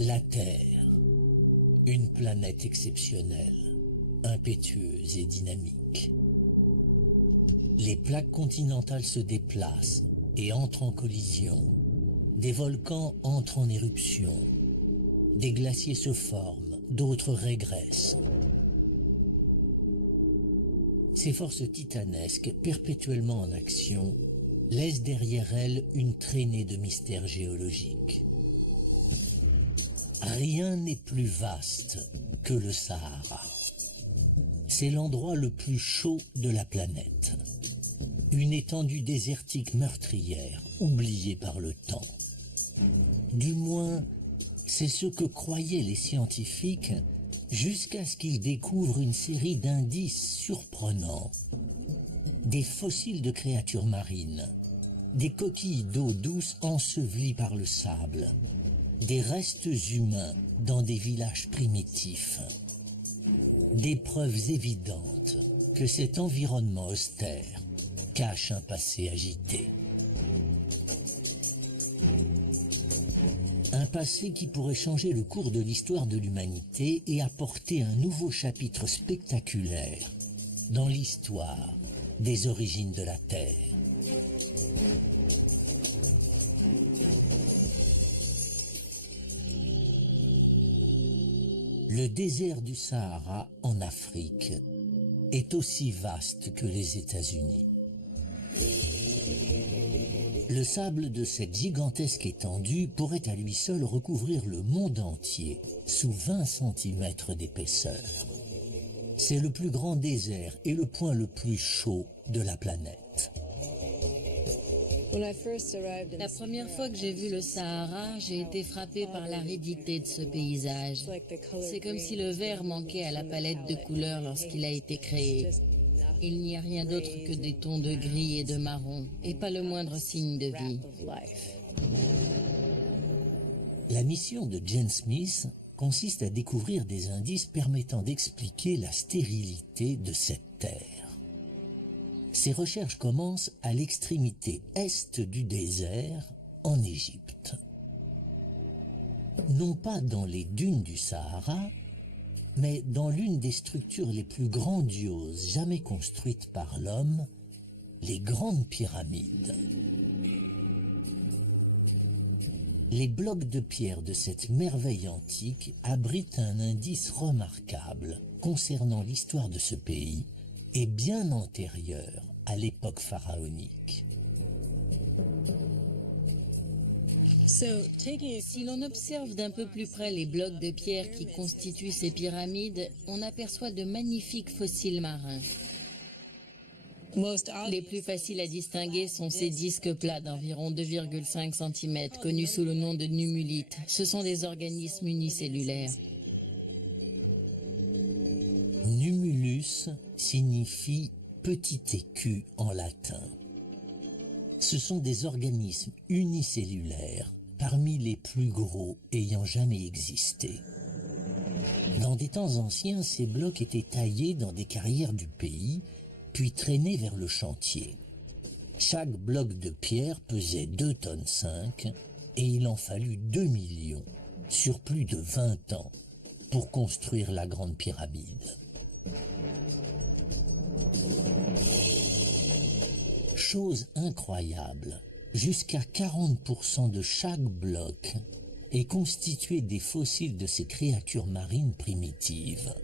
La Terre, une planète exceptionnelle, impétueuse et dynamique. Les plaques continentales se déplacent et entrent en collision. Des volcans entrent en éruption. Des glaciers se forment, d'autres régressent. Ces forces titanesques, perpétuellement en action, laissent derrière elles une traînée de mystères géologiques. Rien n'est plus vaste que le Sahara. C'est l'endroit le plus chaud de la planète. Une étendue désertique meurtrière, oubliée par le temps. Du moins, c'est ce que croyaient les scientifiques jusqu'à ce qu'ils découvrent une série d'indices surprenants. Des fossiles de créatures marines, des coquilles d'eau douce ensevelies par le sable, des restes humains dans des villages primitifs. Des preuves évidentes que cet environnement austère cache un passé agité. Un passé qui pourrait changer le cours de l'histoire de l'humanité et apporter un nouveau chapitre spectaculaire dans l'histoire des origines de la Terre. Le désert du Sahara en Afrique est aussi vaste que les États-Unis. Le sable de cette gigantesque étendue pourrait à lui seul recouvrir le monde entier sous 20 cm d'épaisseur. C'est le plus grand désert et le point le plus chaud de la planète. La première fois que j'ai vu le Sahara, j'ai été frappée par l'aridité de ce paysage. C'est comme si le vert manquait à la palette de couleurs lorsqu'il a été créé. Il n'y a rien d'autre que des tons de gris et de marron, et pas le moindre signe de vie. La mission de Jane Smith consiste à découvrir des indices permettant d'expliquer la stérilité de cette terre. Ces recherches commencent à l'extrémité est du désert, en Égypte. Non pas dans les dunes du Sahara, mais dans l'une des structures les plus grandioses jamais construites par l'homme, les grandes pyramides. Les blocs de pierre de cette merveille antique abritent un indice remarquable concernant l'histoire de ce pays et bien antérieur à l'époque pharaonique. Si l'on observe d'un peu plus près les blocs de pierre qui constituent ces pyramides, on aperçoit de magnifiques fossiles marins. Les plus faciles à distinguer sont ces disques plats d'environ 2,5 cm, connus sous le nom de numulites. Ce sont des organismes unicellulaires. Numulus signifie petit écu en latin. Ce sont des organismes unicellulaires, parmi les plus gros ayant jamais existé. Dans des temps anciens, ces blocs étaient taillés dans des carrières du pays, puis traînés vers le chantier. Chaque bloc de pierre pesait 2,5 tonnes et il en fallut 2 millions, sur plus de 20 ans, pour construire la Grande Pyramide. Chose incroyable, jusqu'à 40% de chaque bloc est constitué des fossiles de ces créatures marines primitives.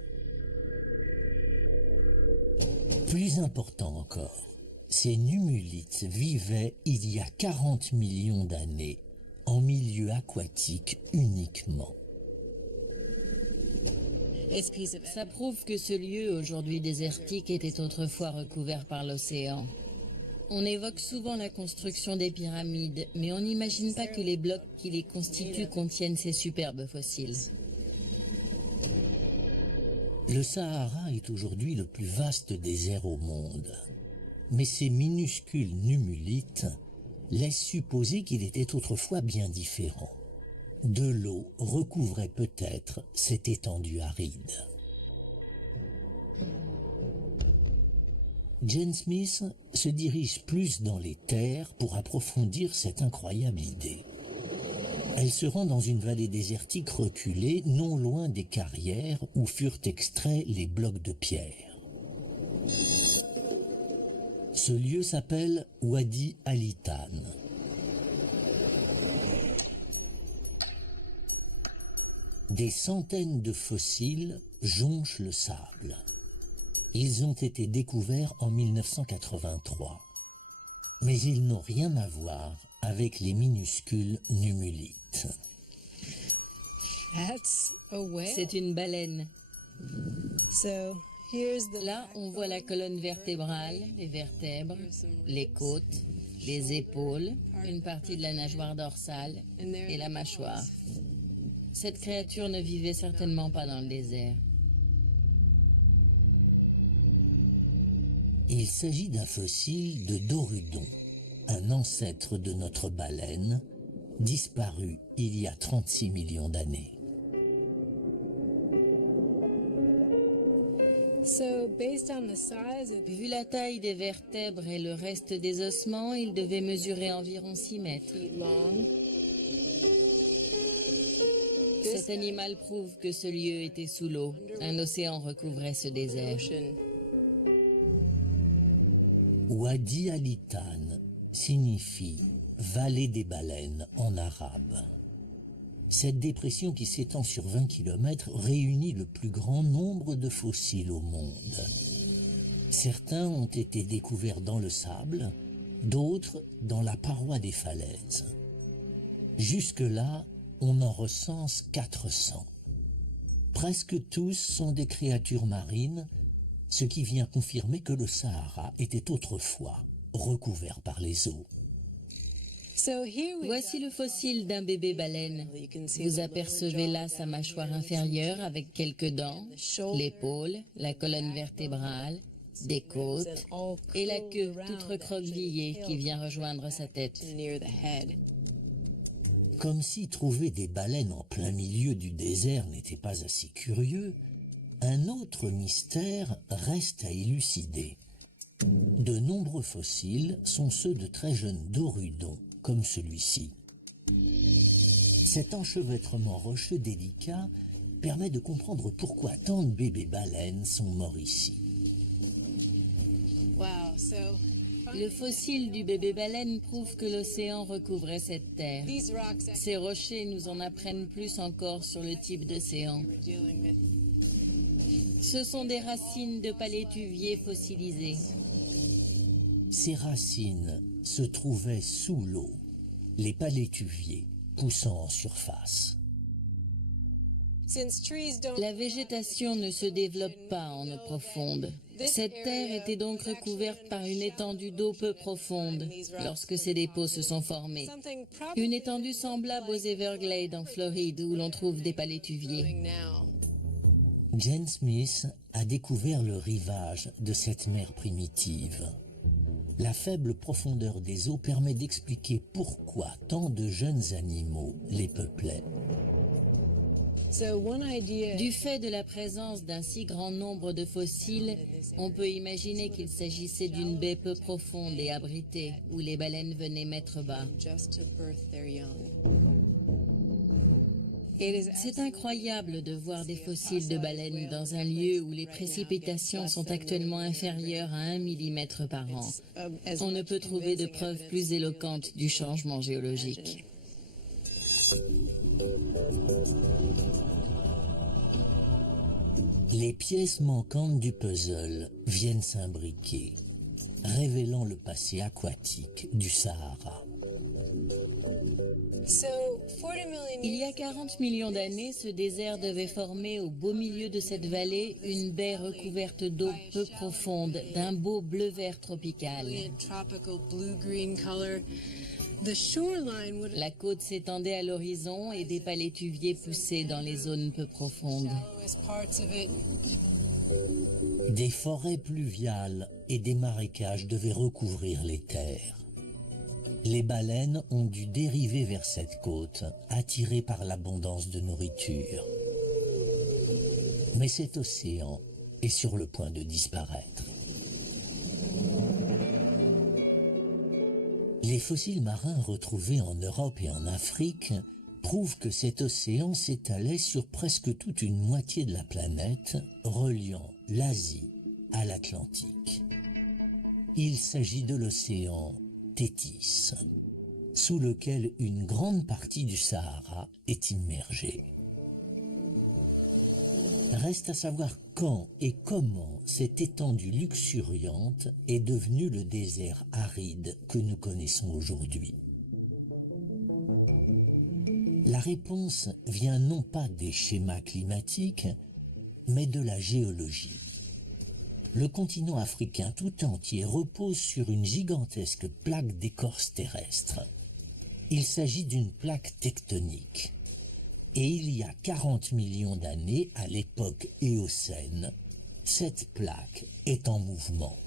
Plus important encore, ces numulites vivaient il y a 40 millions d'années, en milieu aquatique uniquement. Ça prouve que ce lieu, aujourd'hui désertique, était autrefois recouvert par l'océan. On évoque souvent la construction des pyramides, mais on n'imagine pas que les blocs qui les constituent contiennent ces superbes fossiles. Le Sahara est aujourd'hui le plus vaste désert au monde. Mais ces minuscules numulites laissent supposer qu'il était autrefois bien différent. De l'eau recouvrait peut-être cette étendue aride. Jane Smith se dirige plus dans les terres pour approfondir cette incroyable idée. Elle se rend dans une vallée désertique reculée, non loin des carrières où furent extraits les blocs de pierre. Ce lieu s'appelle Wadi Al-Hitan. Des centaines de fossiles jonchent le sable. Ils ont été découverts en 1983. Mais ils n'ont rien à voir avec les minuscules numulites. C'est une baleine. Là, on voit la colonne vertébrale, les vertèbres, les côtes, les épaules, une partie de la nageoire dorsale et la mâchoire. Cette créature ne vivait certainement pas dans le désert. Il s'agit d'un fossile de Dorudon, un ancêtre de notre baleine, disparu il y a 36 millions d'années. Vu la taille des vertèbres et le reste des ossements, il devait mesurer environ 6 mètres. Cet animal prouve que ce lieu était sous l'eau. Un océan recouvrait ce désert. Wadi Al-Hitan signifie « vallée des baleines » en arabe. Cette dépression qui s'étend sur 20 km réunit le plus grand nombre de fossiles au monde. Certains ont été découverts dans le sable, d'autres dans la paroi des falaises. Jusque-là, on en recense 400. Presque tous sont des créatures marines, ce qui vient confirmer que le Sahara était autrefois recouvert par les eaux. Voici le fossile d'un bébé baleine. Vous apercevez là sa mâchoire inférieure avec quelques dents, l'épaule, la colonne vertébrale, des côtes et la queue toute recroquevillée qui vient rejoindre sa tête. Comme si trouver des baleines en plein milieu du désert n'était pas assez curieux, un autre mystère reste à élucider. De nombreux fossiles sont ceux de très jeunes dorudons, comme celui-ci. Cet enchevêtrement rocheux délicat permet de comprendre pourquoi tant de bébés baleines sont morts ici. Le fossile du bébé baleine prouve que l'océan recouvrait cette terre. Ces rochers nous en apprennent plus encore sur le type d'océan. Ce sont des racines de palétuviers fossilisés. Ces racines se trouvaient sous l'eau, les palétuviers poussant en surface. La végétation ne se développe pas en eau profonde. Cette terre était donc recouverte par une étendue d'eau peu profonde lorsque ces dépôts se sont formés. Une étendue semblable aux Everglades en Floride où l'on trouve des palétuviers. Jane Smith a découvert le rivage de cette mer primitive. La faible profondeur des eaux permet d'expliquer pourquoi tant de jeunes animaux les peuplaient. Du fait de la présence d'un si grand nombre de fossiles, on peut imaginer qu'il s'agissait d'une baie peu profonde et abritée, où les baleines venaient mettre bas. C'est incroyable de voir des fossiles de baleines dans un lieu où les précipitations sont actuellement inférieures à 1 mm par an. On ne peut trouver de preuves plus éloquentes du changement géologique. Les pièces manquantes du puzzle viennent s'imbriquer, révélant le passé aquatique du Sahara. Il y a 40 millions d'années, ce désert devait former au beau milieu de cette vallée une baie recouverte d'eau peu profonde, d'un beau bleu-vert tropical. La côte s'étendait à l'horizon et des palétuviers poussaient dans les zones peu profondes. Des forêts pluviales et des marécages devaient recouvrir les terres. Les baleines ont dû dériver vers cette côte, attirées par l'abondance de nourriture. Mais cet océan est sur le point de disparaître. Les fossiles marins retrouvés en Europe et en Afrique prouve que cet océan s'étalait sur presque toute une moitié de la planète, reliant l'Asie à l'Atlantique. Il s'agit de l'océan Thétis, sous lequel une grande partie du Sahara est immergée. Reste à savoir quand et comment cette étendue luxuriante est devenue le désert aride que nous connaissons aujourd'hui. La réponse vient non pas des schémas climatiques, mais de la géologie. Le continent africain tout entier repose sur une gigantesque plaque d'écorce terrestre. Il s'agit d'une plaque tectonique. Et il y a 40 millions d'années, à l'époque éocène, cette plaque est en mouvement.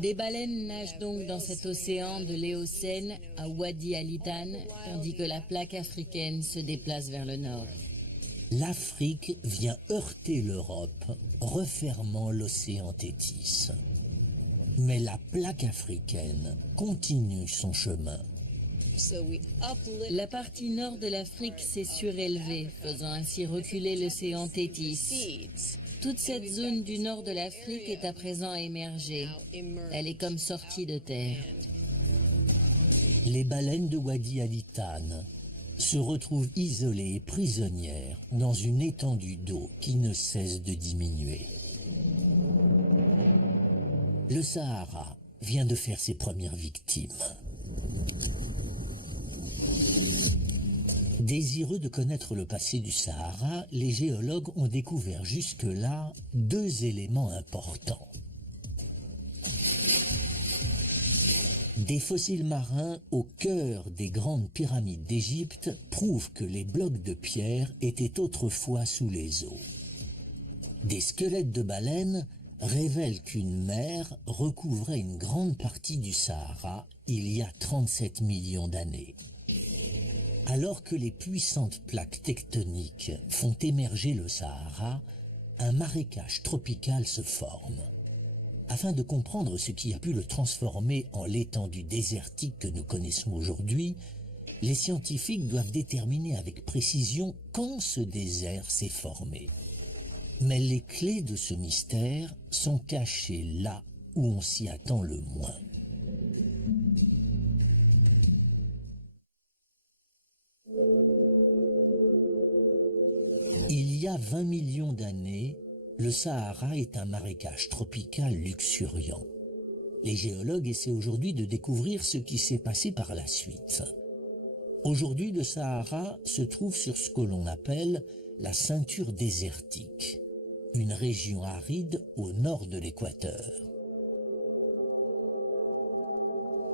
Des baleines nagent donc dans cet océan de l'Éocène à Wadi Al-Hitan, tandis que la plaque africaine se déplace vers le nord. L'Afrique vient heurter l'Europe, refermant l'océan Thétis. Mais la plaque africaine continue son chemin. La partie nord de l'Afrique s'est surélevée, faisant ainsi reculer l'océan Thétis. Toute cette zone du nord de l'Afrique est à présent émergée. Elle est comme sortie de terre. Les baleines de Wadi Al-Hitan se retrouvent isolées et prisonnières dans une étendue d'eau qui ne cesse de diminuer. Le Sahara vient de faire ses premières victimes. Désireux de connaître le passé du Sahara, les géologues ont découvert jusque-là deux éléments importants. Des fossiles marins au cœur des grandes pyramides d'Égypte prouvent que les blocs de pierre étaient autrefois sous les eaux. Des squelettes de baleines révèlent qu'une mer recouvrait une grande partie du Sahara il y a 37 millions d'années. Alors que les puissantes plaques tectoniques font émerger le Sahara, un marécage tropical se forme. Afin de comprendre ce qui a pu le transformer en l'étendue désertique que nous connaissons aujourd'hui, les scientifiques doivent déterminer avec précision quand ce désert s'est formé. Mais les clés de ce mystère sont cachées là où on s'y attend le moins. Il y a 20 millions d'années, le Sahara est un marécage tropical luxuriant. Les géologues essaient aujourd'hui de découvrir ce qui s'est passé par la suite. Aujourd'hui, le Sahara se trouve sur ce que l'on appelle la ceinture désertique, une région aride au nord de l'équateur.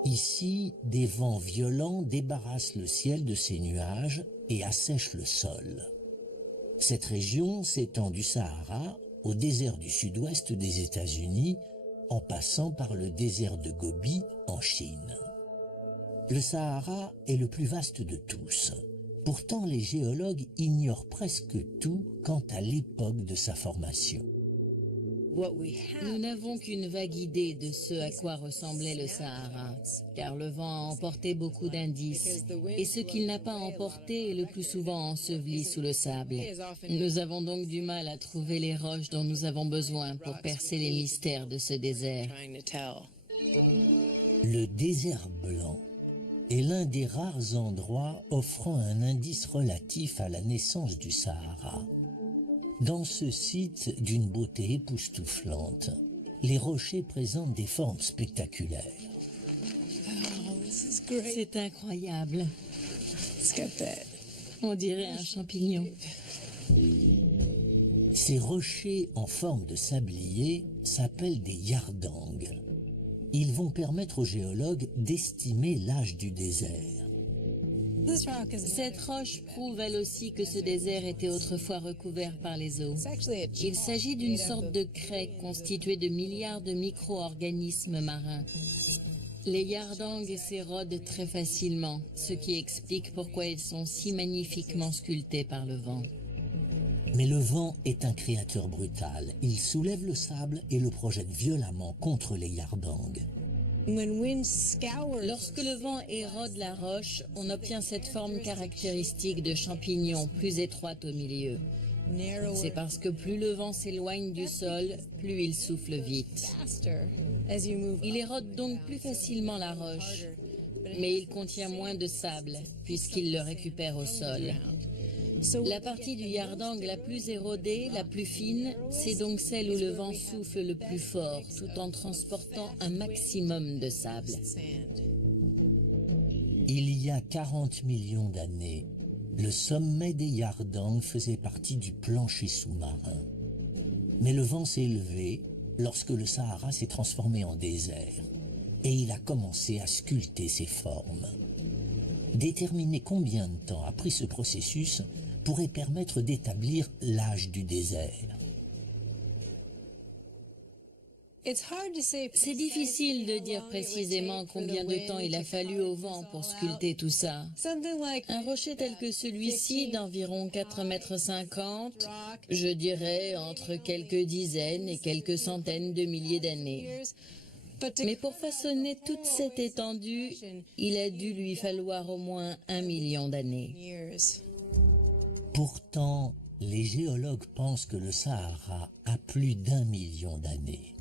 Ici, des vents violents débarrassent le ciel de ses nuages et assèchent le sol. Cette région s'étend du Sahara au désert du sud-ouest des États-Unis, en passant par le désert de Gobi en Chine. Le Sahara est le plus vaste de tous. Pourtant, les géologues ignorent presque tout quant à l'époque de sa formation. Nous n'avons qu'une vague idée de ce à quoi ressemblait le Sahara, car le vent a emporté beaucoup d'indices, et ce qu'il n'a pas emporté est le plus souvent enseveli sous le sable. Nous avons donc du mal à trouver les roches dont nous avons besoin pour percer les mystères de ce désert. Le désert blanc est l'un des rares endroits offrant un indice relatif à la naissance du Sahara. Dans ce site d'une beauté époustouflante, les rochers présentent des formes spectaculaires. C'est incroyable. On dirait un champignon. Ces rochers en forme de sablier s'appellent des yardangs. Ils vont permettre aux géologues d'estimer l'âge du désert. Cette roche prouve elle aussi que ce désert était autrefois recouvert par les eaux. Il s'agit d'une sorte de craie constituée de milliards de micro-organismes marins. Les yardangs s'érodent très facilement, ce qui explique pourquoi ils sont si magnifiquement sculptés par le vent. Mais le vent est un créateur brutal. Il soulève le sable et le projette violemment contre les yardangs. Lorsque le vent érode la roche, on obtient cette forme caractéristique de champignon plus étroite au milieu. C'est parce que plus le vent s'éloigne du sol, plus il souffle vite. Il érode donc plus facilement la roche, mais il contient moins de sable, puisqu'il le récupère au sol. La partie du Yardang la plus érodée, la plus fine, c'est donc celle où le vent souffle le plus fort, tout en transportant un maximum de sable. Il y a 40 millions d'années, le sommet des Yardang faisait partie du plancher sous-marin. Mais le vent s'est élevé lorsque le Sahara s'est transformé en désert et il a commencé à sculpter ses formes. Déterminer combien de temps a pris ce processus pourrait permettre d'établir l'âge du désert. C'est difficile de dire précisément combien de temps il a fallu au vent pour sculpter tout ça. Un rocher tel que celui-ci, d'environ 4,50 m, je dirais entre quelques dizaines et quelques centaines de milliers d'années. Mais pour façonner toute cette étendue, il a dû lui falloir au moins 1 million d'années. Pourtant, les géologues pensent que le Sahara a plus d'1 million d'années.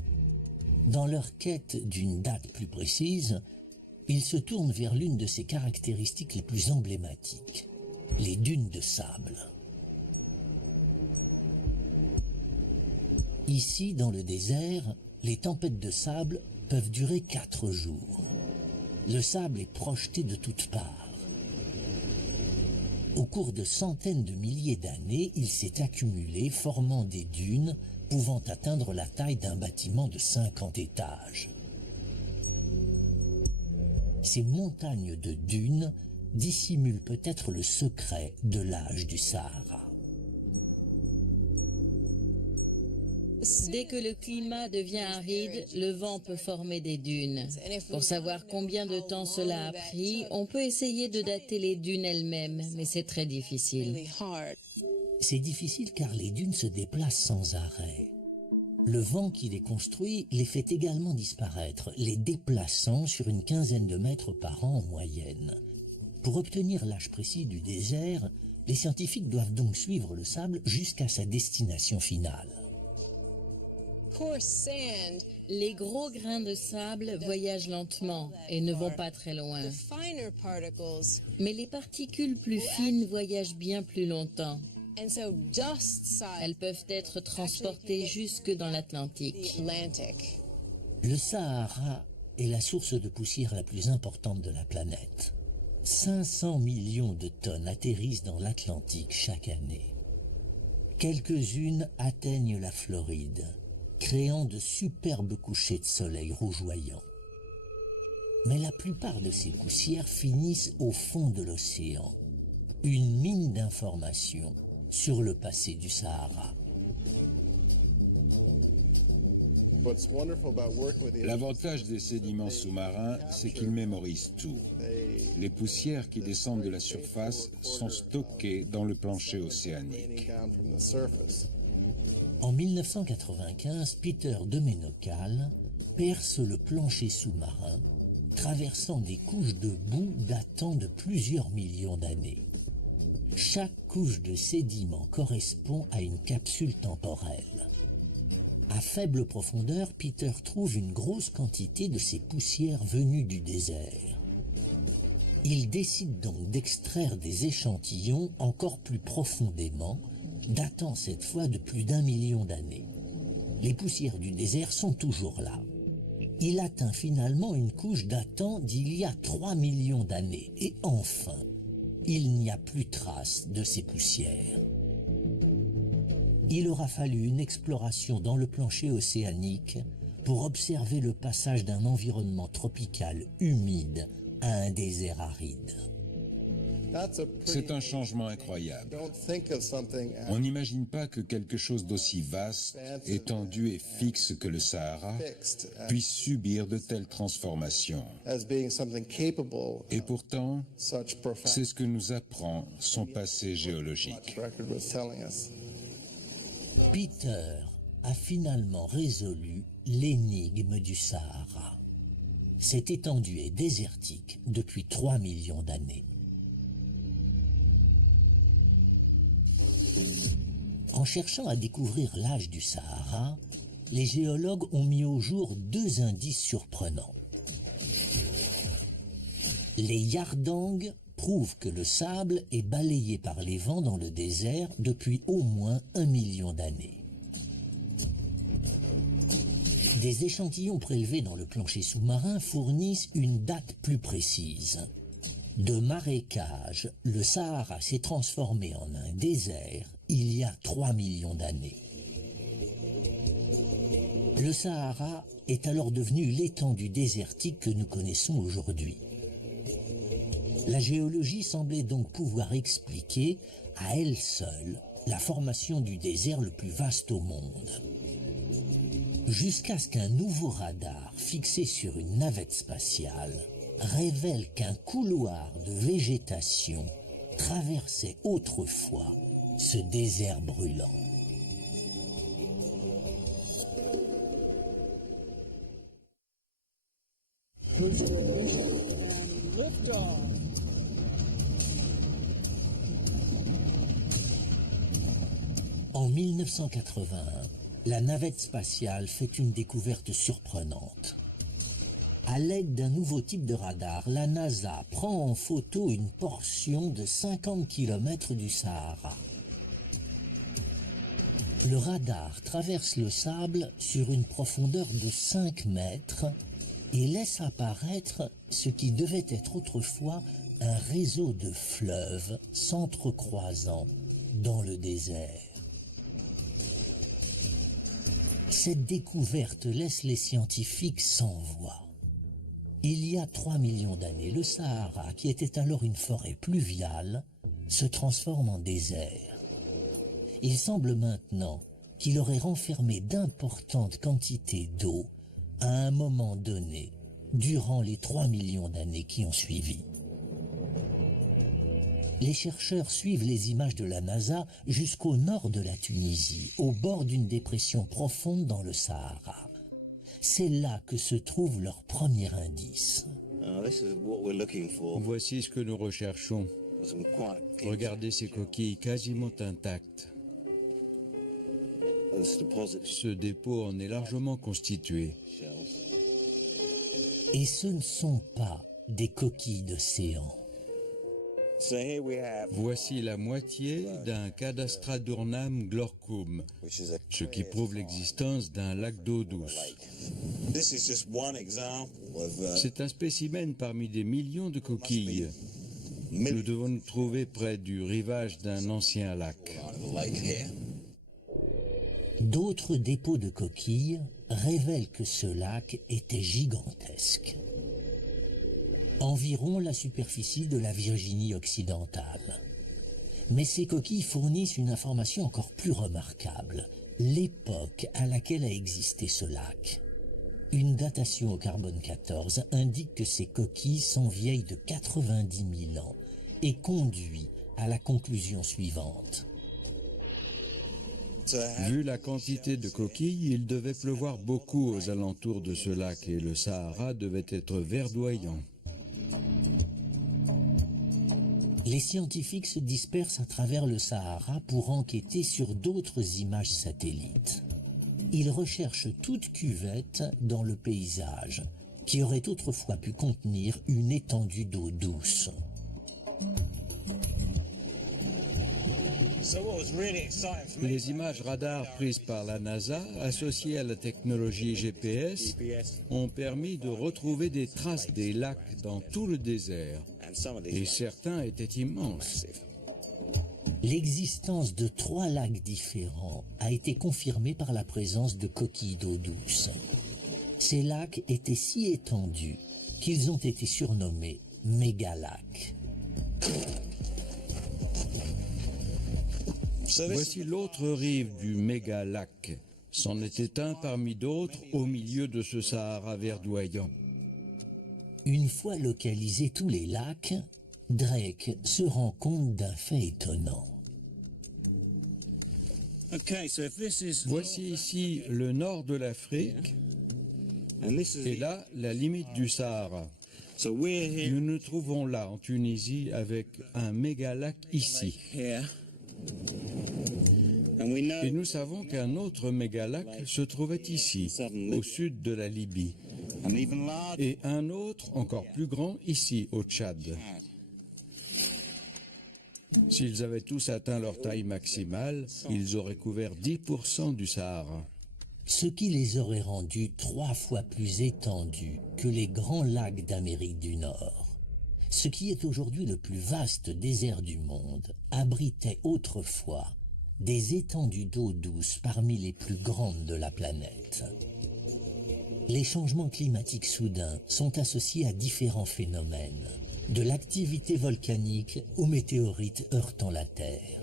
Dans leur quête d'une date plus précise, ils se tournent vers l'une de ses caractéristiques les plus emblématiques, les dunes de sable. Ici, dans le désert, les tempêtes de sable peuvent durer 4 jours. Le sable est projeté de toutes parts. Au cours de centaines de milliers d'années, il s'est accumulé, formant des dunes pouvant atteindre la taille d'un bâtiment de 50 étages. Ces montagnes de dunes dissimulent peut-être le secret de l'âge du Sahara. Dès que le climat devient aride, le vent peut former des dunes. Pour savoir combien de temps cela a pris, on peut essayer de dater les dunes elles-mêmes, mais c'est très difficile. C'est difficile car les dunes se déplacent sans arrêt. Le vent qui les construit les fait également disparaître, les déplaçant sur une quinzaine de mètres par an en moyenne. Pour obtenir l'âge précis du désert, les scientifiques doivent donc suivre le sable jusqu'à sa destination finale. Les gros grains de sable voyagent lentement et ne vont pas très loin. Mais les particules plus fines voyagent bien plus longtemps. Elles peuvent être transportées jusque dans l'Atlantique. Le Sahara est la source de poussière la plus importante de la planète. 500 millions de tonnes atterrissent dans l'Atlantique chaque année. Quelques-unes atteignent la Floride, créant de superbes couchers de soleil rougeoyants. Mais la plupart de ces poussières finissent au fond de l'océan, une mine d'informations sur le passé du Sahara. L'avantage des sédiments sous-marins, c'est qu'ils mémorisent tout. Les poussières qui descendent de la surface sont stockées dans le plancher océanique. En 1995, Peter de Ménocal perce le plancher sous-marin, traversant des couches de boue datant de plusieurs millions d'années. Chaque couche de sédiments correspond à une capsule temporelle. À faible profondeur, Peter trouve une grosse quantité de ces poussières venues du désert. Il décide donc d'extraire des échantillons encore plus profondément, datant cette fois de plus d'1 million d'années. Les poussières du désert sont toujours là. Il atteint finalement une couche datant d'il y a 3 millions d'années. Et enfin, il n'y a plus trace de ces poussières. Il aura fallu une exploration dans le plancher océanique pour observer le passage d'un environnement tropical humide à un désert aride. C'est un changement incroyable. On n'imagine pas que quelque chose d'aussi vaste, étendu et fixe que le Sahara puisse subir de telles transformations. Et pourtant, c'est ce que nous apprend son passé géologique. Peter a finalement résolu l'énigme du Sahara. Cette étendue est désertique depuis 3 millions d'années. En cherchant à découvrir l'âge du Sahara, les géologues ont mis au jour 2 indices surprenants. Les Yardangs prouvent que le sable est balayé par les vents dans le désert depuis au moins 1 million d'années. Des échantillons prélevés dans le plancher sous-marin fournissent une date plus précise. De marécage, le Sahara s'est transformé en un désert il y a 3 millions d'années. Le Sahara est alors devenu l'étendue désertique que nous connaissons aujourd'hui. La géologie semblait donc pouvoir expliquer à elle seule la formation du désert le plus vaste au monde. Jusqu'à ce qu'un nouveau radar fixé sur une navette spatiale révèle qu'un couloir de végétation traversait autrefois ce désert brûlant. En 1981, la navette spatiale fait une découverte surprenante. À l'aide d'un nouveau type de radar, la NASA prend en photo une portion de 50 km du Sahara. Le radar traverse le sable sur une profondeur de 5 mètres et laisse apparaître ce qui devait être autrefois un réseau de fleuves s'entrecroisant dans le désert. Cette découverte laisse les scientifiques sans voix. Il y a 3 millions d'années, le Sahara, qui était alors une forêt pluviale, se transforme en désert. Il semble maintenant qu'il aurait renfermé d'importantes quantités d'eau à un moment donné, durant les 3 millions d'années qui ont suivi. Les chercheurs suivent les images de la NASA jusqu'au nord de la Tunisie, au bord d'une dépression profonde dans le Sahara. C'est là que se trouve leur premier indice. Voici ce que nous recherchons. Regardez ces coquilles quasiment intactes. Ce dépôt en est largement constitué. Et ce ne sont pas des coquilles d'océan. Voici la moitié d'un Cadastradurnam glorcum, ce qui prouve l'existence d'un lac d'eau douce. C'est un spécimen parmi des millions de coquilles. Nous devons nous trouver près du rivage d'un ancien lac. D'autres dépôts de coquilles révèlent que ce lac était gigantesque. Environ la superficie de la Virginie occidentale. Mais ces coquilles fournissent une information encore plus remarquable, l'époque à laquelle a existé ce lac. Une datation au carbone 14 indique que ces coquilles sont vieilles de 90 000 ans et conduit à la conclusion suivante. Vu la quantité de coquilles, il devait pleuvoir beaucoup aux alentours de ce lac et le Sahara devait être verdoyant. Les scientifiques se dispersent à travers le Sahara pour enquêter sur d'autres images satellites. Ils recherchent toute cuvette dans le paysage, qui aurait autrefois pu contenir une étendue d'eau douce. Les images radar prises par la NASA, associées à la technologie GPS, ont permis de retrouver des traces des lacs dans tout le désert. Et certains étaient immenses. L'existence de 3 lacs différents a été confirmée par la présence de coquilles d'eau douce. Ces lacs étaient si étendus qu'ils ont été surnommés mégalacs. Voici l'autre rive du méga-lac. C'en était un parmi d'autres au milieu de ce Sahara verdoyant. Une fois localisés tous les lacs, Drake se rend compte d'un fait étonnant. Voici ici le nord de l'Afrique Et là, la limite du Sahara. Nous nous trouvons là, en Tunisie, avec un mégalac ici. Et nous savons qu'un autre mégalac se trouvait ici, au sud de la Libye. Et un autre, encore plus grand, ici, au Tchad. S'ils avaient tous atteint leur taille maximale, ils auraient couvert 10% du Sahara. Ce qui les aurait rendus 3 fois plus étendus que les grands lacs d'Amérique du Nord. Ce qui est aujourd'hui le plus vaste désert du monde abritait autrefois des étendues d'eau douce parmi les plus grandes de la planète. Les changements climatiques soudains sont associés à différents phénomènes, de l'activité volcanique aux météorites heurtant la Terre.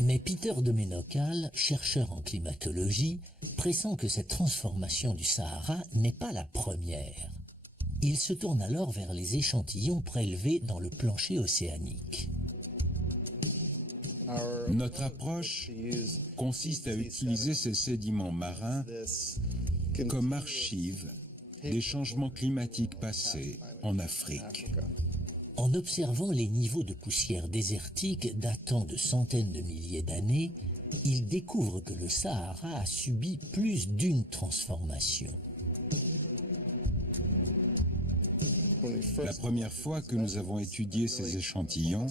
Mais Peter de Ménocal, chercheur en climatologie, pressent que cette transformation du Sahara n'est pas la première. Il se tourne alors vers les échantillons prélevés dans le plancher océanique. Notre approche consiste à utiliser ces sédiments marins comme archives des changements climatiques passés en Afrique. En observant les niveaux de poussière désertique datant de centaines de milliers d'années, il découvre que le Sahara a subi plus d'une transformation. La première fois que nous avons étudié ces échantillons,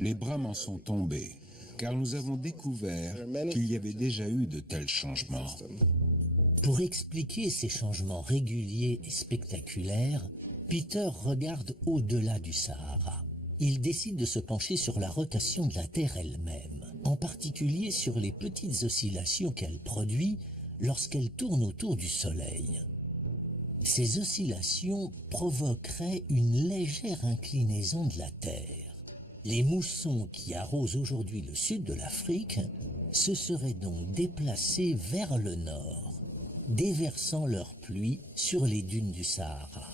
les bras m'en sont tombés, car nous avons découvert qu'il y avait déjà eu de tels changements. Pour expliquer ces changements réguliers et spectaculaires, Peter regarde au-delà du Sahara. Il décide de se pencher sur la rotation de la Terre elle-même, en particulier sur les petites oscillations qu'elle produit lorsqu'elle tourne autour du Soleil. Ces oscillations provoqueraient une légère inclinaison de la Terre. Les moussons qui arrosent aujourd'hui le sud de l'Afrique se seraient donc déplacés vers le nord, déversant leur pluie sur les dunes du Sahara.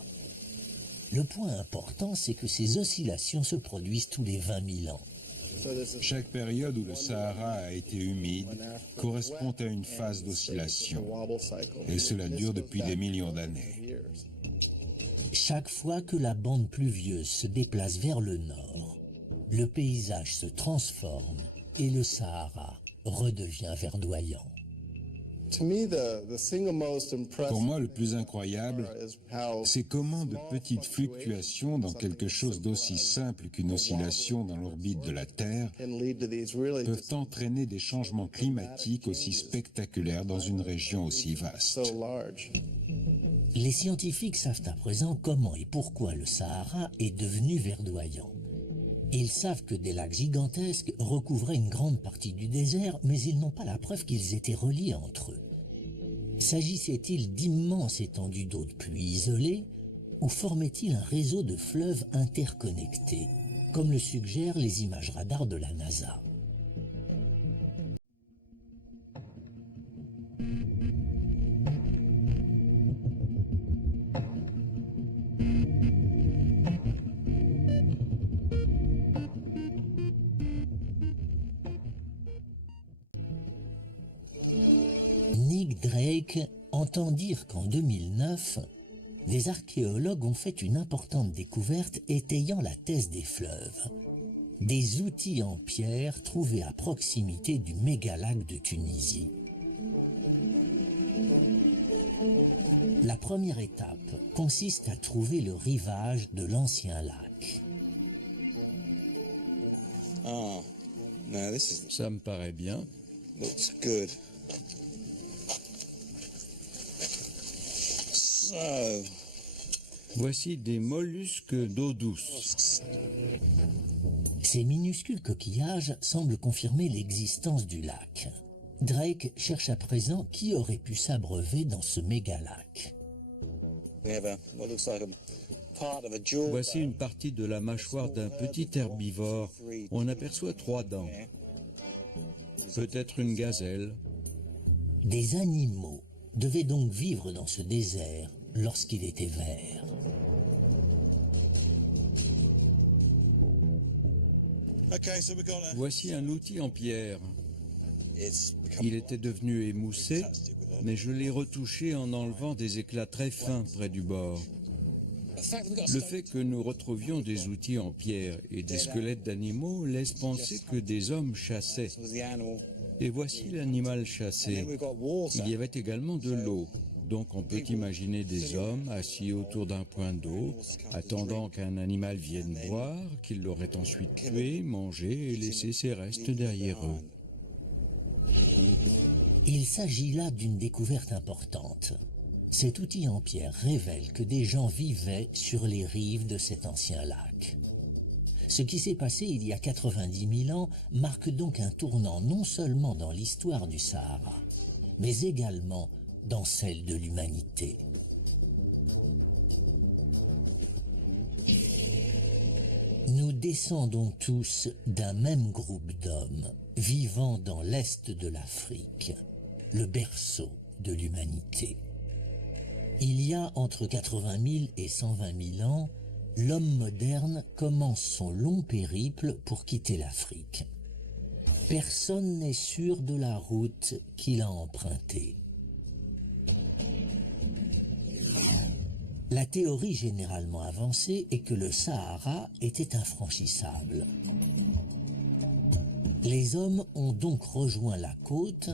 Le point important, c'est que ces oscillations se produisent tous les 20 000 ans. Chaque période où le Sahara a été humide correspond à une phase d'oscillation, et cela dure depuis des millions d'années. Chaque fois que la bande pluvieuse se déplace vers le nord, le paysage se transforme et le Sahara redevient verdoyant. Pour moi, le plus incroyable, c'est comment de petites fluctuations dans quelque chose d'aussi simple qu'une oscillation dans l'orbite de la Terre peuvent entraîner des changements climatiques aussi spectaculaires dans une région aussi vaste. Les scientifiques savent à présent comment et pourquoi le Sahara est devenu verdoyant. Ils savent que des lacs gigantesques recouvraient une grande partie du désert, mais ils n'ont pas la preuve qu'ils étaient reliés entre eux. S'agissait-il d'immenses étendues d'eau de pluie isolées, ou formait-il un réseau de fleuves interconnectés, comme le suggèrent les images radars de la NASA? Nick Drake entend dire qu'en 2009, des archéologues ont fait une importante découverte étayant la thèse des fleuves. Des outils en pierre trouvés à proximité du mégalac de Tunisie. La première étape consiste à trouver le rivage de l'ancien lac. Ça me paraît bien. Voici des mollusques d'eau douce. Ces minuscules coquillages semblent confirmer l'existence du lac. Drake cherche à présent qui aurait pu s'abreuver dans ce mégalac. Voici une partie de la mâchoire d'un petit herbivore. On aperçoit 3 dents. Peut-être une gazelle. Des animaux devaient donc vivre dans ce désert lorsqu'il était vert. Voici un outil en pierre. Il était devenu émoussé mais je l'ai retouché en enlevant des éclats très fins près du bord. Le fait que nous retrouvions des outils en pierre et des squelettes d'animaux laisse penser que des hommes chassaient. Et voici l'animal chassé. Il y avait également de l'eau. Donc on peut imaginer des hommes assis autour d'un point d'eau, attendant qu'un animal vienne boire, qu'ils l'auraient ensuite tué, mangé et laissé ses restes derrière eux. Il s'agit là d'une découverte importante. Cet outil en pierre révèle que des gens vivaient sur les rives de cet ancien lac. Ce qui s'est passé il y a 90 000 ans marque donc un tournant non seulement dans l'histoire du Sahara, mais également dans celle de l'humanité. Nous descendons tous d'un même groupe d'hommes vivant dans l'est de l'Afrique, le berceau de l'humanité. Il y a entre 80 000 et 120 000 ans, l'homme moderne commence son long périple pour quitter l'Afrique. Personne n'est sûr de la route qu'il a empruntée. La théorie généralement avancée est que le Sahara était infranchissable. Les hommes ont donc rejoint la côte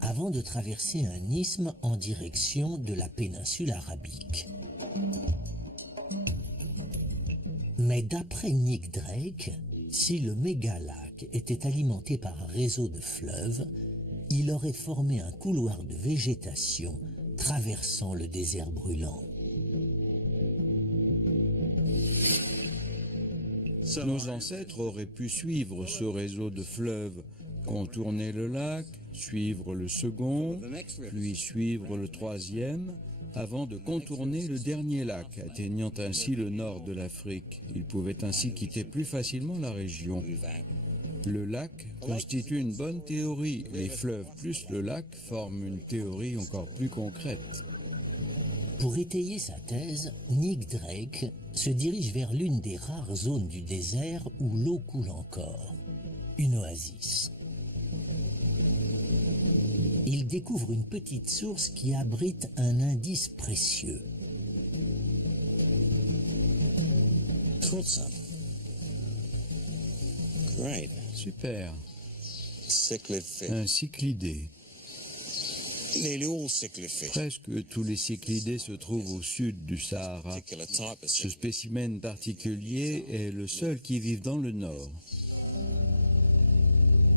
avant de traverser un isthme en direction de la péninsule arabique. Mais d'après Nick Drake, si le mégalac était alimenté par un réseau de fleuves, il aurait formé un couloir de végétation traversant le désert brûlant. Nos ancêtres auraient pu suivre ce réseau de fleuves, contourner le lac, suivre le second, puis suivre le troisième, avant de contourner le dernier lac, atteignant ainsi le nord de l'Afrique. Ils pouvaient ainsi quitter plus facilement la région. Le lac constitue une bonne théorie. Les fleuves plus le lac forment une théorie encore plus concrète. Pour étayer sa thèse, Nick Drake se dirige vers l'une des rares zones du désert où l'eau coule encore, une oasis. Il découvre une petite source qui abrite un indice précieux. Super. Un cyclidé. Presque tous les cyclidés se trouvent au sud du Sahara. Ce spécimen particulier est le seul qui vive dans le nord.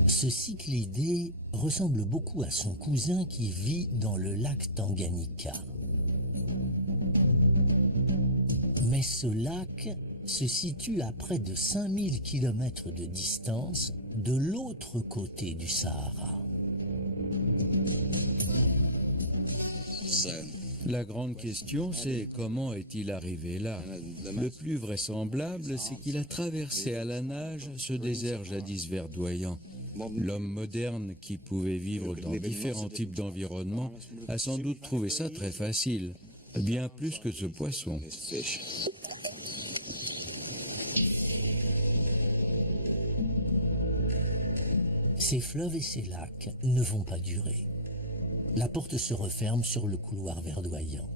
Ce cyclidé ressemble beaucoup à son cousin qui vit dans le lac Tanganyika. Mais ce lac se situe à près de 5000 km de distance de l'autre côté du Sahara. La grande question, c'est comment est-il arrivé là? Le plus vraisemblable, c'est qu'il a traversé à la nage ce désert jadis verdoyant. L'homme moderne, qui pouvait vivre dans différents types d'environnements, a sans doute trouvé ça très facile, bien plus que ce poisson. Ces fleuves et ces lacs ne vont pas durer. La porte se referme sur le couloir verdoyant.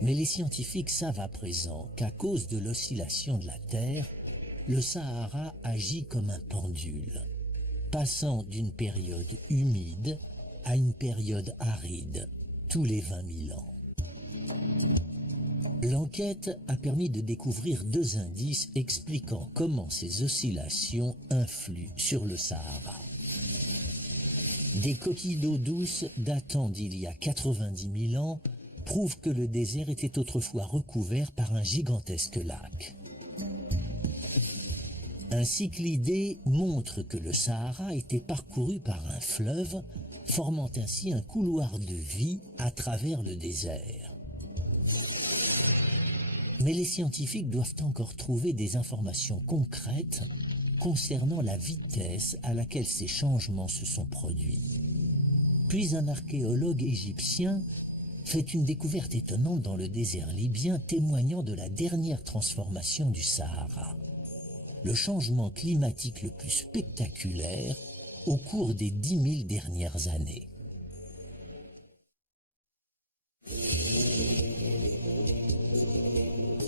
Mais les scientifiques savent à présent qu'à cause de l'oscillation de la Terre, le Sahara agit comme un pendule, passant d'une période humide à une période aride, tous les 20 000 ans. L'enquête a permis de découvrir 2 indices expliquant comment ces oscillations influent sur le Sahara. Des coquilles d'eau douce datant d'il y a 90 000 ans prouvent que le désert était autrefois recouvert par un gigantesque lac. Un cyclidé montre que le Sahara était parcouru par un fleuve, formant ainsi un couloir de vie à travers le désert. Mais les scientifiques doivent encore trouver des informations concrètes concernant la vitesse à laquelle ces changements se sont produits. Puis un archéologue égyptien fait une découverte étonnante dans le désert libyen témoignant de la dernière transformation du Sahara, le changement climatique le plus spectaculaire au cours des 10 000 dernières années.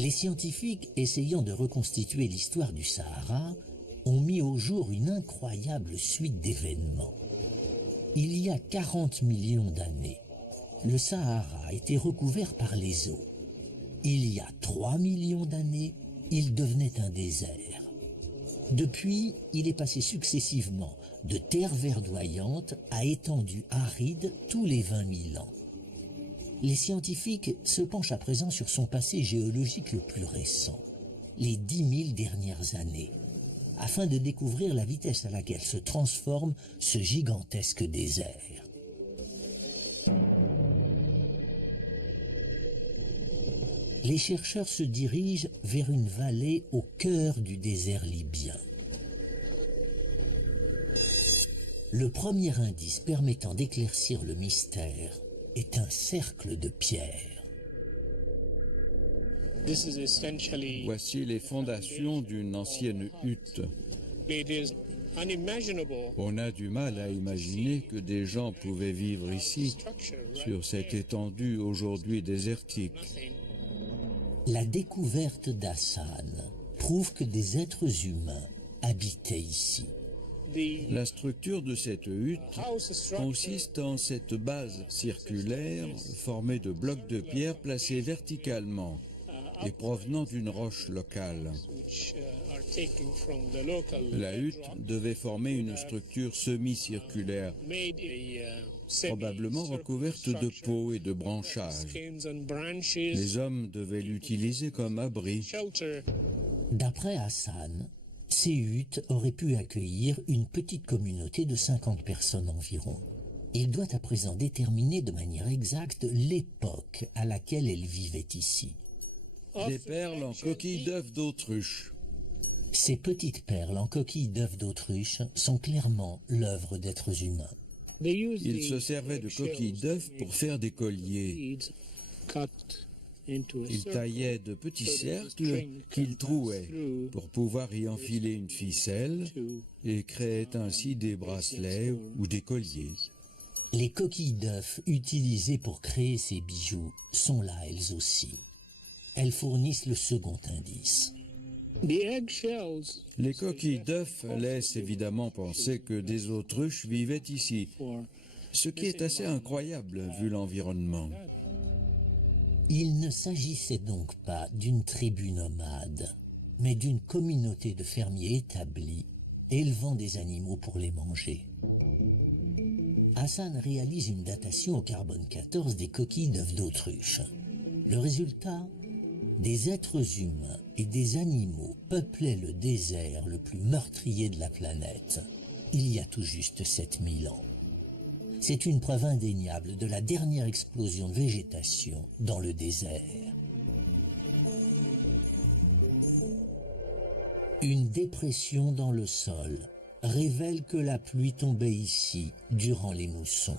Les scientifiques, essayant de reconstituer l'histoire du Sahara, ont mis au jour une incroyable suite d'événements. Il y a 40 millions d'années, le Sahara était recouvert par les eaux. Il y a 3 millions d'années, il devenait un désert. Depuis, il est passé successivement de terres verdoyantes à étendues arides tous les 20 000 ans. Les scientifiques se penchent à présent sur son passé géologique le plus récent, les 10 000 dernières années, afin de découvrir la vitesse à laquelle se transforme ce gigantesque désert. Les chercheurs se dirigent vers une vallée au cœur du désert libyen. Le premier indice permettant d'éclaircir le mystère est un cercle de pierre. Voici les fondations d'une ancienne hutte. On a du mal à imaginer que des gens pouvaient vivre ici, sur cette étendue aujourd'hui désertique. La découverte d'Hassan prouve que des êtres humains habitaient ici. La structure de cette hutte consiste en cette base circulaire formée de blocs de pierre placés verticalement et provenant d'une roche locale. La hutte devait former une structure semi-circulaire, probablement recouverte de peaux et de branchages. Les hommes devaient l'utiliser comme abri. D'après Hassan, ces huttes auraient pu accueillir une petite communauté de 50 personnes environ. Il doit à présent déterminer de manière exacte l'époque à laquelle elles vivaient ici. Des perles en coquilles d'œufs d'autruche. Ces petites perles en coquilles d'œufs d'autruche sont clairement l'œuvre d'êtres humains. Ils se servaient de coquilles d'œufs pour faire des colliers. Ils taillaient de petits cercles qu'ils trouaient pour pouvoir y enfiler une ficelle et créaient ainsi des bracelets ou des colliers. Les coquilles d'œufs utilisées pour créer ces bijoux sont là elles aussi. Elles fournissent le second indice. Les coquilles d'œufs laissent évidemment penser que des autruches vivaient ici, ce qui est assez incroyable vu l'environnement. Il ne s'agissait donc pas d'une tribu nomade, mais d'une communauté de fermiers établis, élevant des animaux pour les manger. Hassan réalise une datation au carbone 14 des coquilles d'œufs d'autruche. Le résultat ? Des êtres humains et des animaux peuplaient le désert le plus meurtrier de la planète, il y a tout juste 7000 ans. C'est une preuve indéniable de la dernière explosion de végétation dans le désert. Une dépression dans le sol révèle que la pluie tombait ici durant les moussons.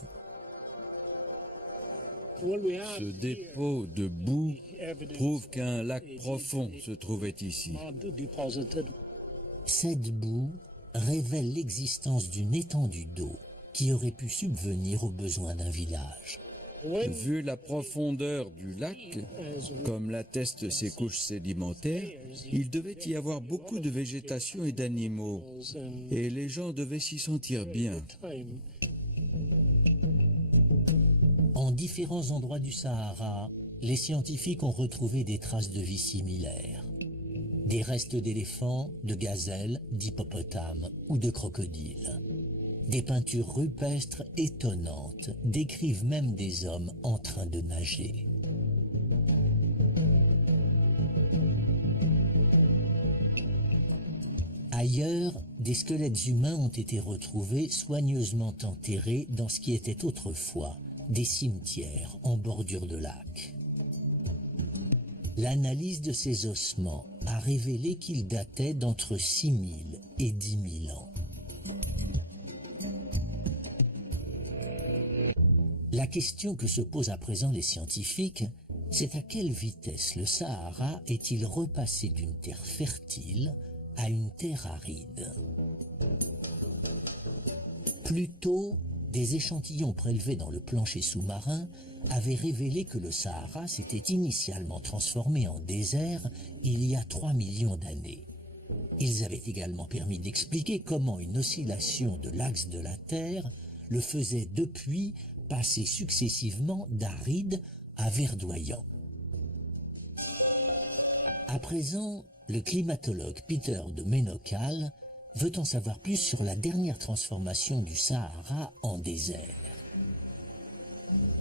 Ce dépôt de boue prouve qu'un lac profond se trouvait ici. Cette boue révèle l'existence d'une étendue d'eau qui aurait pu subvenir aux besoins d'un village. Vu la profondeur du lac, comme l'attestent ses couches sédimentaires, il devait y avoir beaucoup de végétation et d'animaux, et les gens devaient s'y sentir bien. En différents endroits du Sahara, les scientifiques ont retrouvé des traces de vie similaires. Des restes d'éléphants, de gazelles, d'hippopotames ou de crocodiles. Des peintures rupestres étonnantes décrivent même des hommes en train de nager. Ailleurs, des squelettes humains ont été retrouvés soigneusement enterrés dans ce qui était autrefois des cimetières en bordure de lac. L'analyse de ces ossements a révélé qu'ils dataient d'entre 6000 et 10 000 ans. La question que se posent à présent les scientifiques, c'est à quelle vitesse le Sahara est-il repassé d'une terre fertile à une terre aride? Plutôt des échantillons prélevés dans le plancher sous-marin avaient révélé que le Sahara s'était initialement transformé en désert il y a 3 millions d'années. Ils avaient également permis d'expliquer comment une oscillation de l'axe de la Terre le faisait depuis passer successivement d'aride à verdoyant. À présent, le climatologue Peter de Menocal veut en savoir plus sur la dernière transformation du Sahara en désert.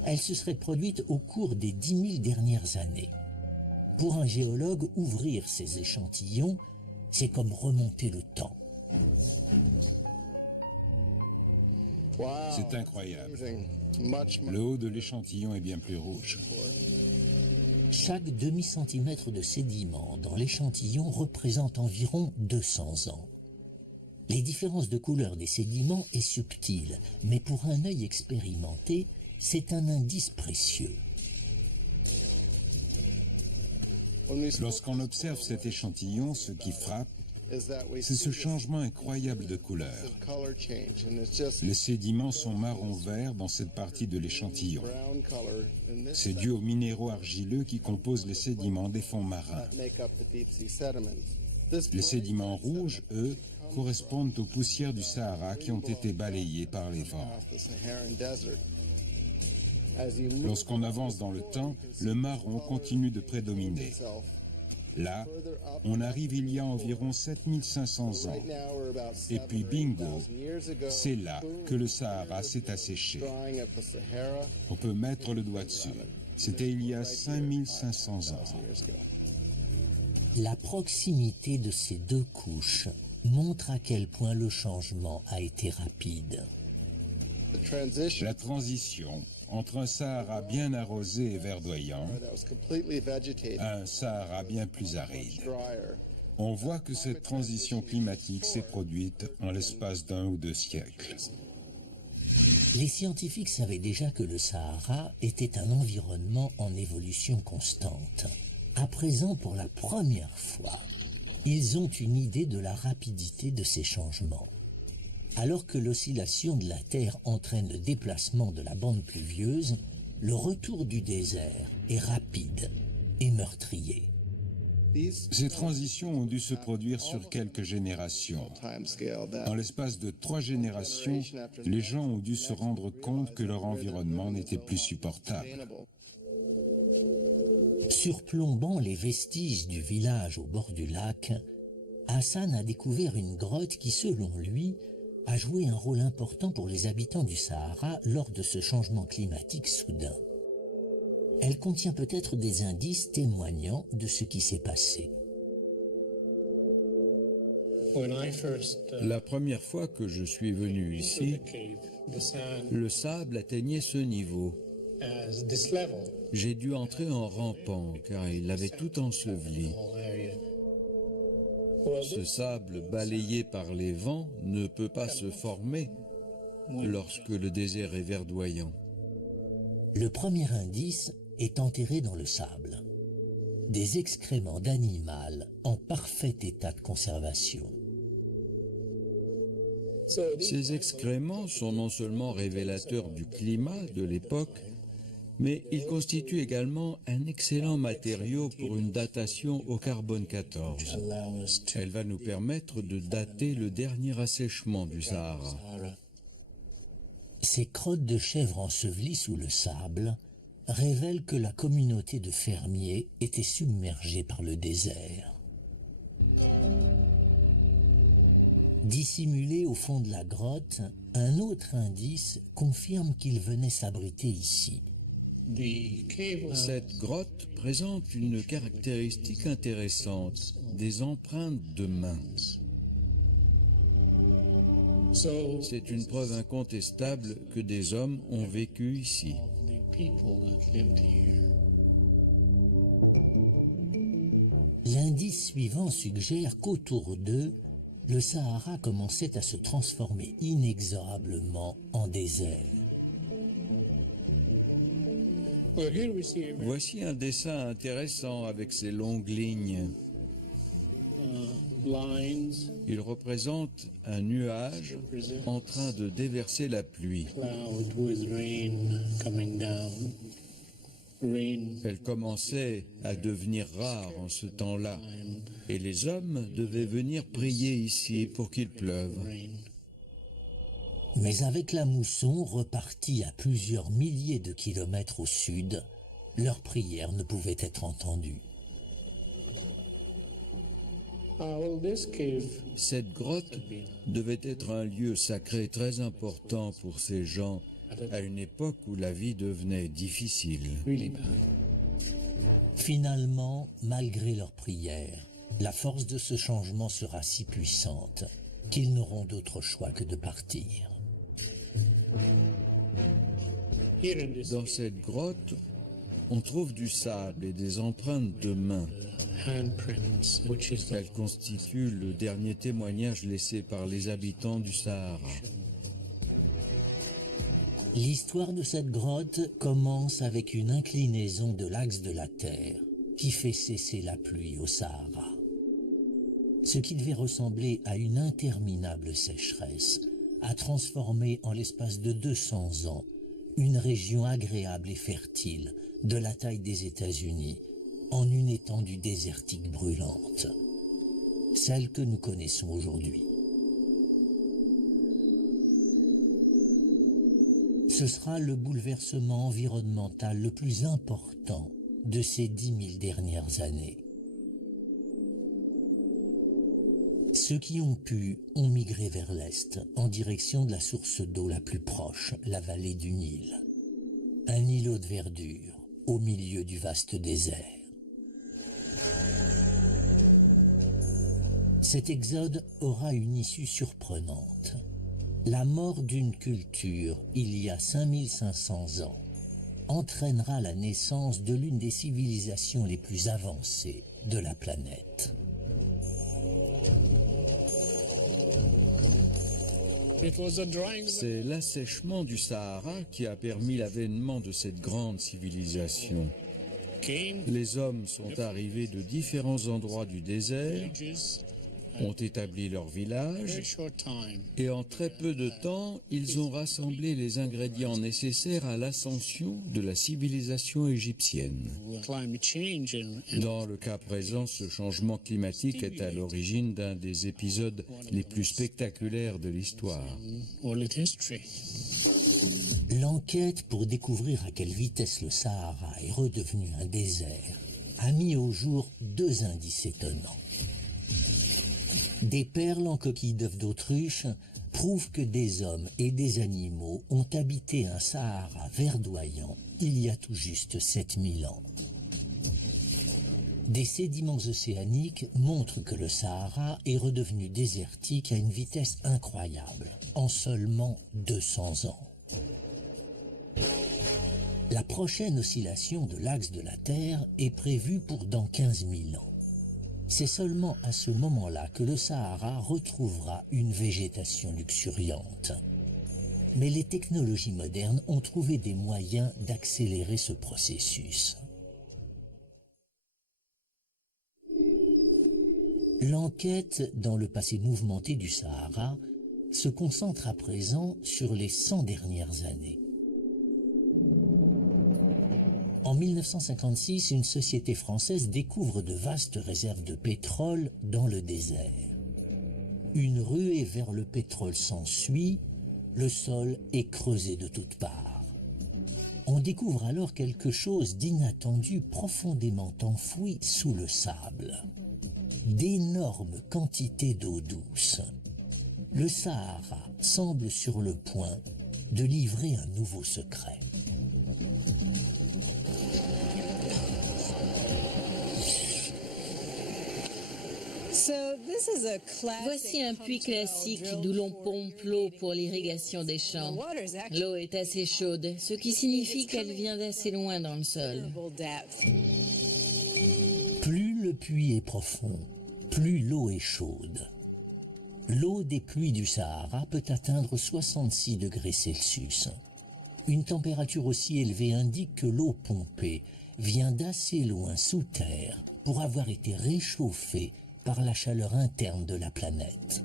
Elle se serait produite au cours des 10 000 dernières années. Pour un géologue, ouvrir ces échantillons, c'est comme remonter le temps. C'est incroyable. Le haut de l'échantillon est bien plus rouge. Chaque demi-centimètre de sédiment dans l'échantillon représente environ 200 ans. Les différences de couleur des sédiments est subtile, mais pour un œil expérimenté, c'est un indice précieux. Lorsqu'on observe cet échantillon, ce qui frappe, c'est ce changement incroyable de couleur. Les sédiments sont marron-vert dans cette partie de l'échantillon. C'est dû aux minéraux argileux qui composent les sédiments des fonds marins. Les sédiments rouges, eux, correspondent aux poussières du Sahara qui ont été balayées par les vents. Lorsqu'on avance dans le temps, le marron continue de prédominer. Là, on arrive il y a environ 7500 ans. Et puis bingo, c'est là que le Sahara s'est asséché. On peut mettre le doigt dessus. C'était il y a 5500 ans. La proximité de ces deux couches montre à quel point le changement a été rapide. La transition entre un Sahara bien arrosé et verdoyant à un Sahara bien plus aride. On voit que cette transition climatique s'est produite en l'espace d'1 ou 2 siècles. Les scientifiques savaient déjà que le Sahara était un environnement en évolution constante. À présent, pour la première fois, ils ont une idée de la rapidité de ces changements. Alors que l'oscillation de la Terre entraîne le déplacement de la bande pluvieuse, le retour du désert est rapide et meurtrier. Ces transitions ont dû se produire sur quelques générations. En l'espace de 3 générations, les gens ont dû se rendre compte que leur environnement n'était plus supportable. Surplombant les vestiges du village au bord du lac, Hassan a découvert une grotte qui, selon lui, a joué un rôle important pour les habitants du Sahara lors de ce changement climatique soudain. Elle contient peut-être des indices témoignant de ce qui s'est passé. La première fois que je suis venu ici, le sable atteignait ce niveau. J'ai dû entrer en rampant car il avait tout enseveli. Ce sable balayé par les vents ne peut pas se former lorsque le désert est verdoyant. Le premier indice est enterré dans le sable. Des excréments d'animal en parfait état de conservation. Ces excréments sont non seulement révélateurs du climat de l'époque, mais ils constituent également un excellent matériau pour une datation au carbone 14. Elle va nous permettre de dater le dernier assèchement du Sahara. Ces crottes de chèvres ensevelies sous le sable révèlent que la communauté de fermiers était submergée par le désert. Dissimulé au fond de la grotte, un autre indice confirme qu'il venait s'abriter ici. Cette grotte présente une caractéristique intéressante, des empreintes de mains. C'est une preuve incontestable que des hommes ont vécu ici. L'indice suivant suggère qu'autour d'eux, le Sahara commençait à se transformer inexorablement en désert. Voici un dessin intéressant avec ses longues lignes. Il représente un nuage en train de déverser la pluie. Elle commençait à devenir rare en ce temps-là, et les hommes devaient venir prier ici pour qu'il pleuve. Mais avec la mousson repartie à plusieurs milliers de kilomètres au sud, leurs prières ne pouvaient être entendues. Cette grotte devait être un lieu sacré très important pour ces gens à une époque où la vie devenait difficile. Finalement, malgré leurs prières, la force de ce changement sera si puissante qu'ils n'auront d'autre choix que de partir. Dans cette grotte, on trouve du sable et des empreintes de mains. Elle constitue le dernier témoignage laissé par les habitants du Sahara. L'histoire de cette grotte commence avec une inclinaison de l'axe de la Terre qui fait cesser la pluie au Sahara. Ce qui devait ressembler à une interminable sécheresse a transformé en l'espace de 200 ans une région agréable et fertile de la taille des États-Unis en une étendue désertique brûlante, celle que nous connaissons aujourd'hui. Ce sera le bouleversement environnemental le plus important de ces 10 000 dernières années. Ceux qui ont pu ont migré vers l'est en direction de la source d'eau la plus proche, la vallée du Nil. Un îlot de verdure au milieu du vaste désert. Cet exode aura une issue surprenante. La mort d'une culture, il y a 5500 ans, entraînera la naissance de l'une des civilisations les plus avancées de la planète. C'est l'assèchement du Sahara qui a permis l'avènement de cette grande civilisation. Les hommes sont arrivés de différents endroits du désert, ont établi leur village et en très peu de temps, ils ont rassemblé les ingrédients nécessaires à l'ascension de la civilisation égyptienne. Dans le cas présent, ce changement climatique est à l'origine d'un des épisodes les plus spectaculaires de l'histoire. L'enquête pour découvrir à quelle vitesse le Sahara est redevenu un désert a mis au jour deux indices étonnants. Des perles en coquilles d'œufs d'autruche prouvent que des hommes et des animaux ont habité un Sahara verdoyant il y a tout juste 7000 ans. Des sédiments océaniques montrent que le Sahara est redevenu désertique à une vitesse incroyable, en seulement 200 ans. La prochaine oscillation de l'axe de la Terre est prévue pour dans 15 000 ans. C'est seulement à ce moment-là que le Sahara retrouvera une végétation luxuriante. Mais les technologies modernes ont trouvé des moyens d'accélérer ce processus. L'enquête dans le passé mouvementé du Sahara se concentre à présent sur les 100 dernières années. En 1956, une société française découvre de vastes réserves de pétrole dans le désert. Une ruée vers le pétrole s'ensuit, le sol est creusé de toutes parts. On découvre alors quelque chose d'inattendu profondément enfoui sous le sable. D'énormes quantités d'eau douce. Le Sahara semble sur le point de livrer un nouveau secret. Voici un puits classique d'où l'on pompe l'eau pour l'irrigation des champs. L'eau est assez chaude, ce qui signifie qu'elle vient d'assez loin dans le sol. Plus le puits est profond, plus l'eau est chaude. L'eau des pluies du Sahara peut atteindre 66 degrés Celsius. Une température aussi élevée indique que l'eau pompée vient d'assez loin sous terre pour avoir été réchauffée par la chaleur interne de la planète.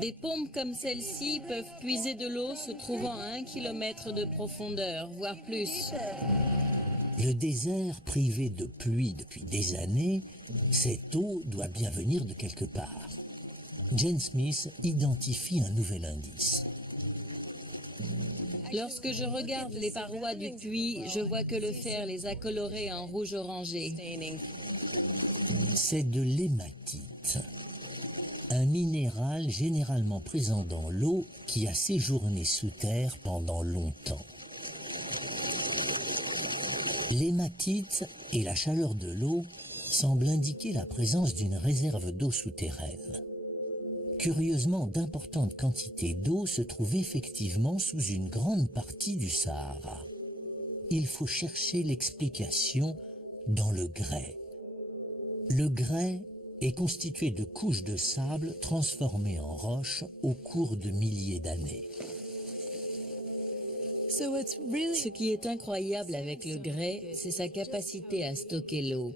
Des pompes comme celle-ci peuvent puiser de l'eau se trouvant à 1 kilomètre de profondeur, voire plus. Le désert privé de pluie depuis des années, cette eau doit bien venir de quelque part. Jane Smith identifie un nouvel indice. Lorsque je regarde les parois du puits, je vois que le fer les a colorées en rouge orangé. C'est de l'hématite, un minéral généralement présent dans l'eau qui a séjourné sous terre pendant longtemps. L'hématite et la chaleur de l'eau semblent indiquer la présence d'une réserve d'eau souterraine. Curieusement, d'importantes quantités d'eau se trouvent effectivement sous une grande partie du Sahara. Il faut chercher l'explication dans le grès. Le grès est constitué de couches de sable transformées en roches au cours de milliers d'années. Ce qui est incroyable avec le grès, c'est sa capacité à stocker l'eau.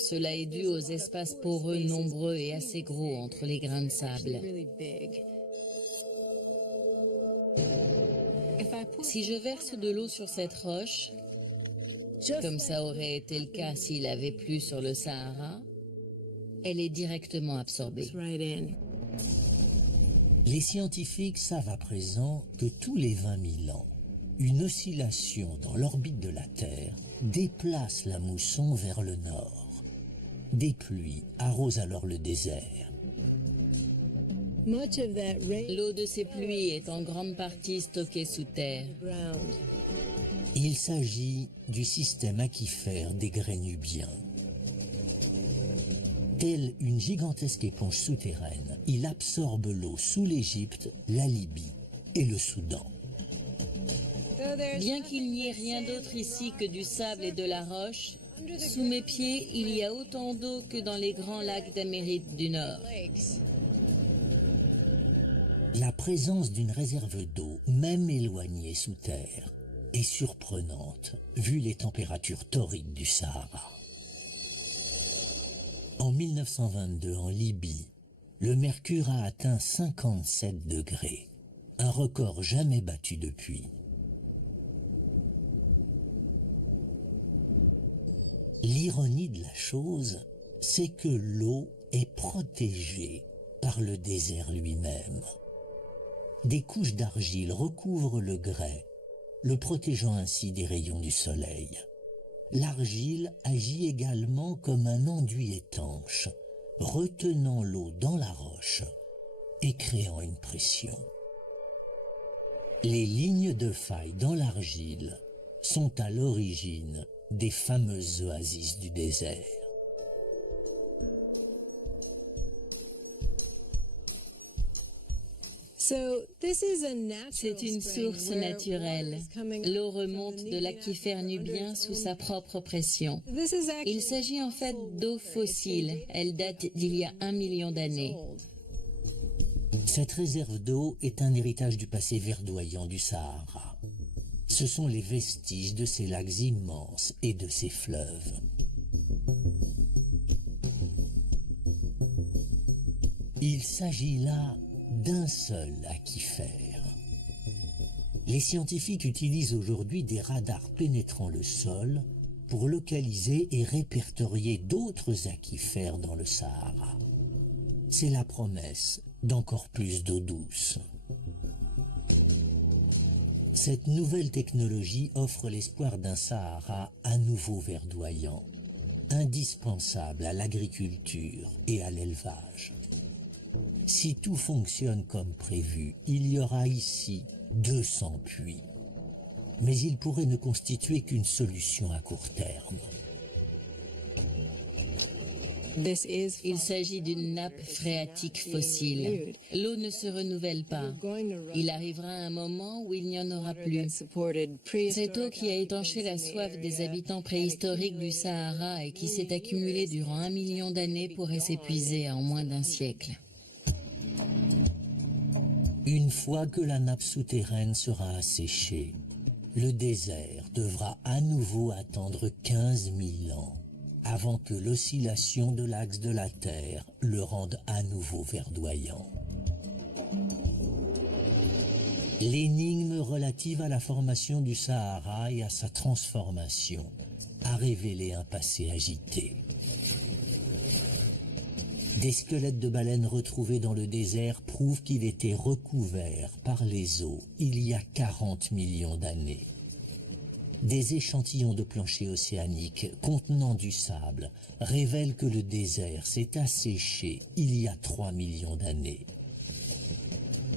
Cela est dû aux espaces poreux nombreux et assez gros entre les grains de sable. Si je verse de l'eau sur cette roche, comme ça aurait été le cas s'il avait plu sur le Sahara, elle est directement absorbée. Les scientifiques savent à présent que tous les 20 000 ans, une oscillation dans l'orbite de la Terre déplace la mousson vers le nord. Des pluies arrosent alors le désert. L'eau de ces pluies est en grande partie stockée sous terre. Il s'agit du système aquifère des grès nubiens. Telle une gigantesque éponge souterraine, il absorbe l'eau sous l'Égypte, la Libye et le Soudan. Bien qu'il n'y ait rien d'autre ici que du sable et de la roche, sous mes pieds, il y a autant d'eau que dans les grands lacs d'Amérique du Nord. La présence d'une réserve d'eau, même éloignée sous terre, est surprenante vu les températures torrides du Sahara. En 1922, en Libye, le mercure a atteint 57 degrés, un record jamais battu depuis. L'ironie de la chose, c'est que l'eau est protégée par le désert lui-même. Des couches d'argile recouvrent le grès, le protégeant ainsi des rayons du soleil. L'argile agit également comme un enduit étanche, retenant l'eau dans la roche et créant une pression. Les lignes de faille dans l'argile sont à l'origine des fameuses oasis du désert. C'est une source naturelle. L'eau remonte de l'aquifère nubien sous sa propre pression. Il s'agit en fait d'eau fossile. Elle date d'il y a 1 million d'années. Cette réserve d'eau est un héritage du passé verdoyant du Sahara. Ce sont les vestiges de ces lacs immenses et de ces fleuves. Il s'agit là d'un seul aquifère. Les scientifiques utilisent aujourd'hui des radars pénétrant le sol pour localiser et répertorier d'autres aquifères dans le Sahara. C'est la promesse d'encore plus d'eau douce. Cette nouvelle technologie offre l'espoir d'un Sahara à nouveau verdoyant, indispensable à l'agriculture et à l'élevage. Si tout fonctionne comme prévu, il y aura ici 200 puits. Mais il pourrait ne constituer qu'une solution à court terme. Il s'agit d'une nappe phréatique fossile. L'eau ne se renouvelle pas. Il arrivera un moment où il n'y en aura plus. Cette eau qui a étanché la soif des habitants préhistoriques du Sahara et qui s'est accumulée durant 1 million d'années pourrait s'épuiser en moins d'1 siècle. Une fois que la nappe souterraine sera asséchée, le désert devra à nouveau attendre 15 000 ans avant que l'oscillation de l'axe de la Terre le rende à nouveau verdoyant. L'énigme relative à la formation du Sahara et à sa transformation a révélé un passé agité. Des squelettes de baleines retrouvés dans le désert prouvent qu'il était recouvert par les eaux il y a 40 millions d'années. Des échantillons de plancher océanique contenant du sable révèlent que le désert s'est asséché il y a 3 millions d'années.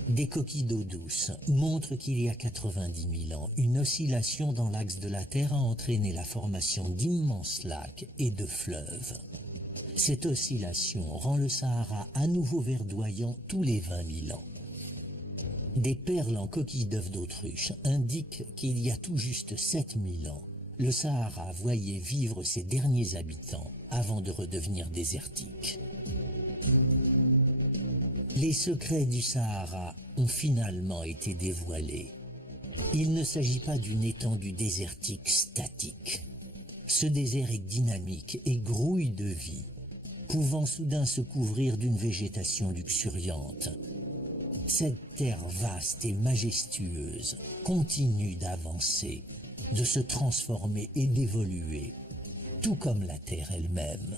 Des coquilles d'eau douce montrent qu'il y a 90 000 ans, une oscillation dans l'axe de la Terre a entraîné la formation d'immenses lacs et de fleuves. Cette oscillation rend le Sahara à nouveau verdoyant tous les 20 000 ans. Des perles en coquilles d'œufs d'autruche indiquent qu'il y a tout juste 7 000 ans, le Sahara voyait vivre ses derniers habitants avant de redevenir désertique. Les secrets du Sahara ont finalement été dévoilés. Il ne s'agit pas d'une étendue désertique statique. Ce désert est dynamique et grouille de vie, pouvant soudain se couvrir d'une végétation luxuriante. Cette terre vaste et majestueuse continue d'avancer, de se transformer et d'évoluer, tout comme la Terre elle-même.